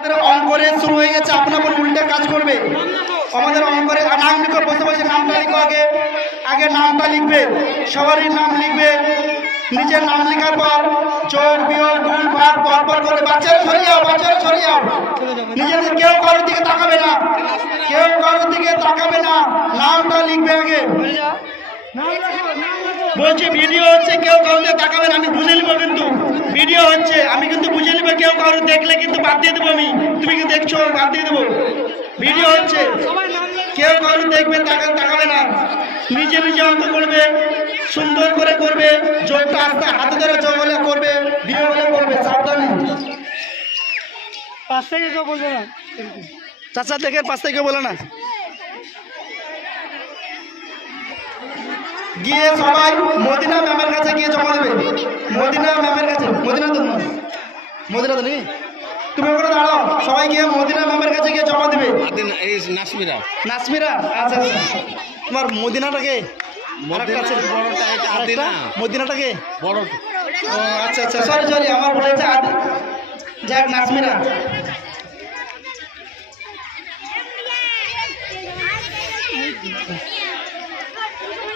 অঙ্করে শুরু হয়ে গেছে, আপনা আপনি উল্টে কাজ করবে। আমাদের অঙ্করে নাম লিখো, বসে বসে নামটা লিখো। আগে নামটা লিখবে, সবারই নাম লিখবে। নিজের নাম লেখার পর যোগ বিয়োগ গুণ ভাগ পরপর করে বাচ্চারা সরিয়ে যাও। নিজেদের কেউ কারোর দিকে তাকাবে না, নামটা লিখবে আগে। বলছি ভিডিও হচ্ছে, কেউ কাউকে তাকাবে না, আমি বুঝে নিবো। কিন্তু ভিডিও হচ্ছে, আমি কিন্তু বুঝে নিবো। কেউ কারো দেখলে কিন্তু বাদ দিয়ে দেবো আমি। তুমি কি দেখছো, বাদ দিয়ে দেবো। ভিডিও হচ্ছে, কেউ কারো দেখবে তাকাবে না। নিজে অঙ্ক করবে, সুন্দর করে করবে। যোগটা আস্তে হাতে ধরে যোগ হলে করবে, বিয়োগ হলে করবে। সাবধানে। পাশ থেকে কেউ বলবো না, চাচা দেখে পাশ থেকে বলে না। গিয়ে সবাই মদিনা ম্যামের কাছে গিয়ে জমা দেবে। মদিনা ম্যামের কাছে, মদিনা তো নেই, তুমি ওখানে দাঁড়াও। সবাই গিয়ে মদিনা ম্যামের কাছে গিয়ে জমা দেবে। নাসমিরা, আচ্ছা। তোমার মদিনাটাকে মদিনাটাকে বড়। ও আচ্ছা, সরি আমার বলেছে যাক, নাসমিরা।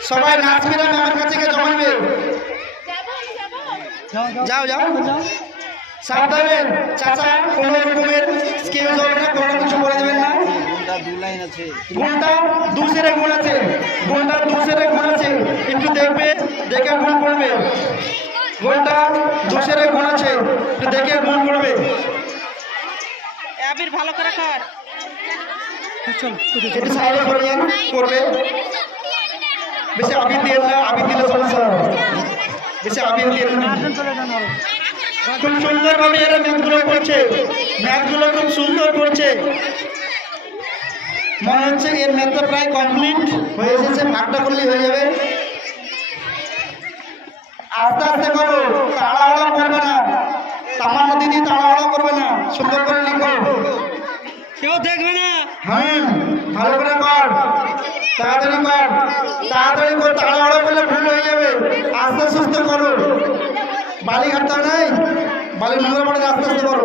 সবাই নাসমিরা ম্যামের কাছে গিয়ে জমা দেবে। যাও সাবধানে। চাচা কোনো রকমের স্কেচ হবে না, কোনো কিছু করে দেবেন না। গুণটা দুসেরে গুণ আছে, একটু দেখবে, দেখে গুণ করবে। গুণটা দুসেরে গুণ আছে, একটু দেখে গুণ করবে। আবির ভালো করে কর। একটু সাইডে করে যান, করবে। বেশি আবির দিয়ে না, আবির দিলে সমস্যা হবে। বেশি আবির দিয়ে না। খুব সুন্দরভাবে এরা ম্যাথগুলো করছে, খুব সুন্দর করছে। মনে হচ্ছে এর ম্যাথটা প্রায় কমপ্লিট হয়ে এসেছে। ভাগটা করলেই হয়ে যাবে। আস্তে আস্তে করো, তাড়াহুড়ো করবে না। তামান্না দিদি তাড়াহুড়ো করবে না, সুন্দর করে লিখো। কেউ দেখবে না। ভালো করে কর, তাড়াতাড়ি কর। তাড়াহুড়ো করলে ভুল হয়ে যাবে। আস্তে আস্তে করো। বালি ঘাটতে নাই, বালি নোংরা পড়ে, আস্তে আস্তে করো।